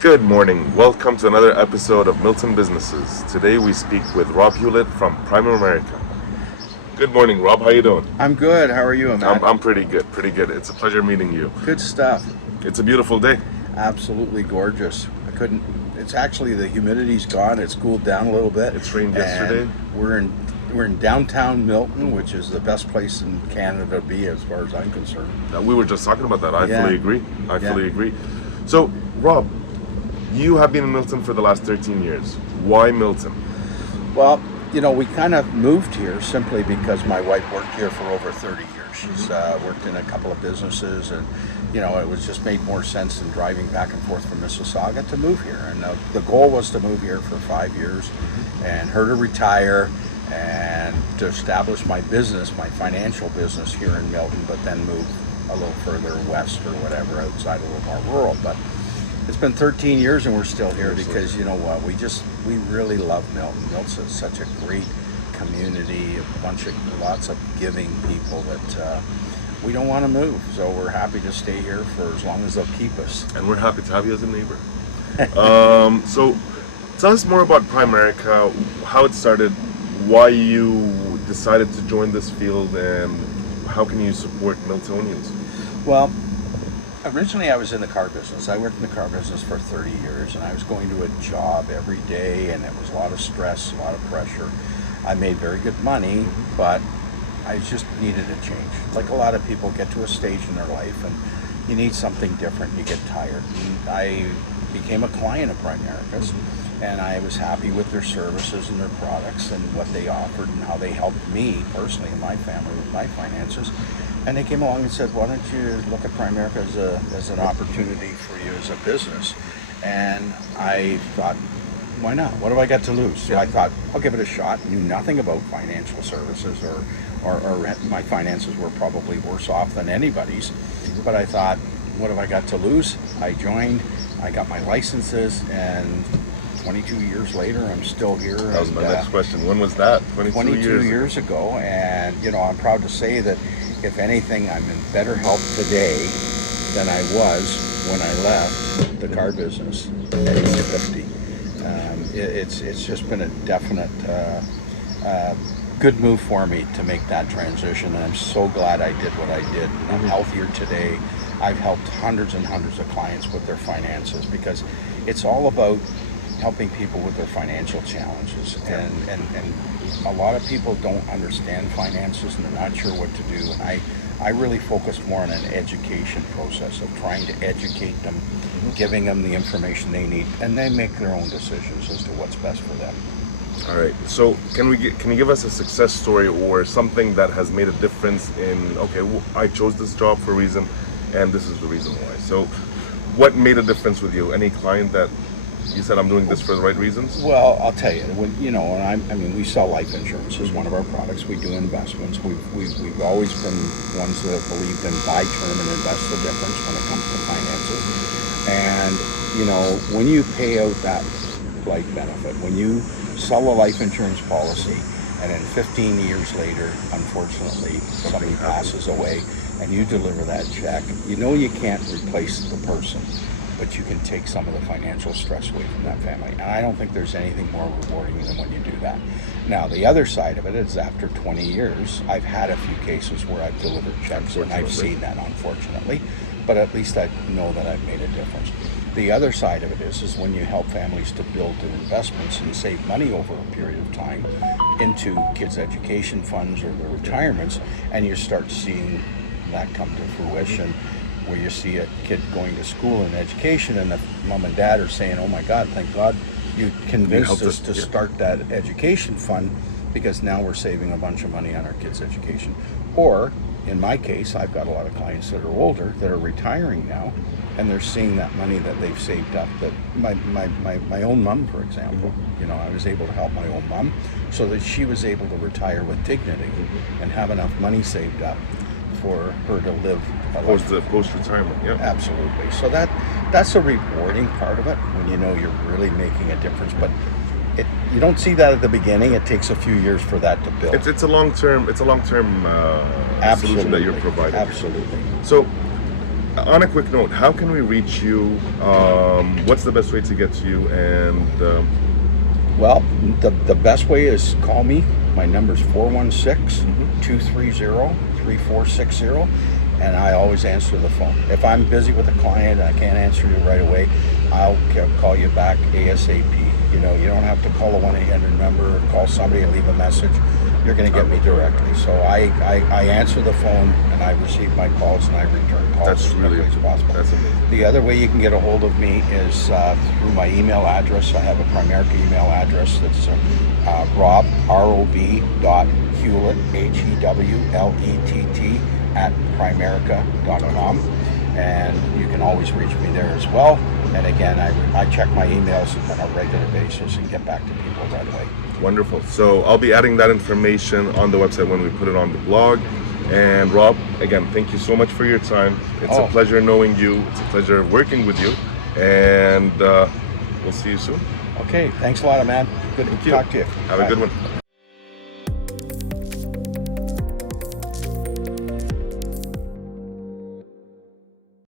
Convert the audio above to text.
Good morning. Welcome to another episode of Milton Businesses. Today we speak with Rob Hewlett from Primerica. Good morning, Rob. How you doing? I'm good. How are you, Matt? I'm pretty good. Pretty good. It's a pleasure meeting you. Good stuff. It's a beautiful day. Absolutely gorgeous. It's actually, the humidity's gone. It's cooled down a little bit. It's rained yesterday. And we're in downtown Milton, which is the best place in Canada to be as far as I'm concerned. We were just talking about that. I Yeah. fully agree. I Yeah. fully agree. So, Rob, you have been in Milton for the last 13 years. Why Milton? Well, we kind of moved here simply because my wife worked here for over 30 years. She's worked in a couple of businesses, and it was just made more sense than driving back and forth from Mississauga to move here. And the goal was to move here for 5 years, and her to retire and to establish my business, my financial business here in Milton, but then move a little further west or whatever, outside, a little more rural. But it's been 13 years and we're still here because you know what, we really love Milton. Milton's such a great community, lots of giving people that we don't want to move. So we're happy to stay here for as long as they'll keep us. And we're happy to have you as a neighbor. So tell us more about Primerica, how it started, why you decided to join this field, and how can you support Miltonians? Well, originally I was in the car business. I worked in the car business for 30 years, and I was going to a job every day, and it was a lot of stress, a lot of pressure. I made very good money, but I just needed a change. Like a lot of people get to a stage in their life and you need something different, you get tired. And I became a client of Primerica's, and I was happy with their services and their products and what they offered and how they helped me personally and my family with my finances. And they came along and said, why don't you look at Primerica as an opportunity for you as a business? And I thought, why not? What have I got to lose? So I thought, I'll give it a shot. Knew nothing about financial services, or my finances were probably worse off than anybody's. But I thought, what have I got to lose? I joined, I got my licenses, and 22 years later, I'm still here. That was my next question. When was that? 22 years ago. And, I'm proud to say that, if anything, I'm in better health today than I was when I left the car business at age 50. It's just been a definite good move for me to make that transition, and I'm so glad I did what I did. I'm healthier today. I've helped hundreds and hundreds of clients with their finances, because it's all about helping people with their financial challenges, and a lot of people don't understand finances and they're not sure what to do. And I really focus more on an education process of trying to educate them, giving them the information they need, and they make their own decisions as to what's best for them. All right. So can you give us a success story or something that has made a difference in, I chose this job for a reason, and this is the reason why. So what made a difference with you? Any client that you said, I'm doing this for the right reasons? Well, I'll tell you, we sell life insurance as one of our products. We do investments. We've always been ones that have believed in buy term and invest the difference when it comes to finances. And, when you pay out that life benefit, when you sell a life insurance policy, and then 15 years later, unfortunately, somebody passes away, and you deliver that check, you can't replace the person, but you can take some of the financial stress away from that family. And I don't think there's anything more rewarding than when you do that. Now, the other side of it is, after 20 years, I've had a few cases where I've delivered checks, and I've seen that, unfortunately, but at least I know that I've made a difference. The other side of it is when you help families to build their investments and save money over a period of time into kids' education funds or their retirements, and you start seeing that come to fruition, where you see a kid going to school and education, and the mom and dad are saying, oh my God, thank God you convinced us to start that education fund, because now we're saving a bunch of money on our kids' education. Or, in my case, I've got a lot of clients that are older, that are retiring now, and they're seeing that money that they've saved up. That my own mom, for example, I was able to help my own mom so that she was able to retire with dignity and have enough money saved up for her to live post-retirement. Yeah, absolutely. So that's a rewarding part of it, when you're really making a difference. But you don't see that at the beginning. It takes a few years for that to build. It's a long-term solution that you're providing. Absolutely. So on a quick note, how can we reach you? What's the best way to get to you? And Well, the best way is call me. My number's 416-230-3460, and I always answer the phone. If I'm busy with a client and I can't answer you right away, I'll call you back ASAP. You know, you don't have to call a 1-800 number or call somebody and leave a message. You're going to get me directly. So I answer the phone, and I receive my calls, and I return calls That's as really quickly as possible. That's amazing. The other way you can get a hold of me is through my email address. I have a Primerica email address that's rob, rob.hewlett, HEWLETT, @primerica.com. And you can always reach me there as well. And again, I check my emails on a regular basis and get back to people right away. Wonderful. So I'll be adding that information on the website when we put it on the blog. And Rob, again, thank you so much for your time. It's a pleasure knowing you. It's a pleasure working with you. And we'll see you soon. Okay, thanks a lot, man. Good to talk to you. Have a good one.